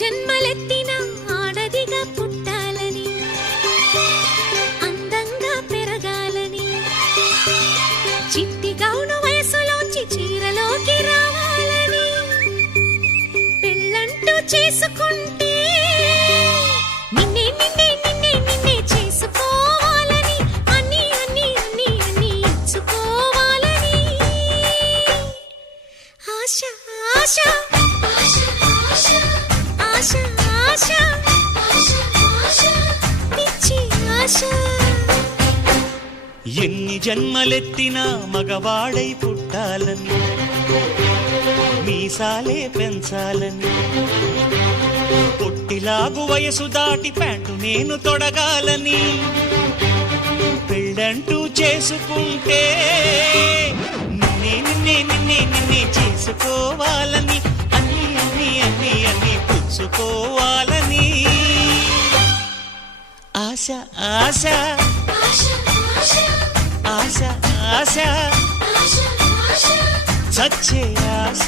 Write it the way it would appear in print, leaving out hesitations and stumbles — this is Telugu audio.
జన్మలెత్తిన ఆడదిగా పుట్టాలని, అందంగా పెరగాలని, చిట్టి గౌను వయసులోంచి చీరలోకి రావాలని, పెళ్ళంటూ చేసుకుంటే నిన్నే నిన్నే నిన్నే నిన్నే చేసుకోవాలని, అన్ని అన్ని అన్ని అన్ని ఇచ్చుకోవాలని ఆశ ఆశ ఆశ ఆశ ఆశ పిచ్చి ఆశ. ఎన్ని జన్మలెత్తినా మగవాడై పుట్టాలని, మీసాలే పెంచాలని, పొట్టిలాగు వయసు దాటి ప్యాంటు నేను తొడగాలని, పెళ్ళంటూ చేసుకుంటే నిన్నే నిన్నే నిన్నే నిన్నే చేసుకోవాలని, అన్ని అన్ని అన్ని అన్ని పుచ్చుకోవాలని ఆశ ఆశ ఆశ ఆశ చచ్చే ఆశ.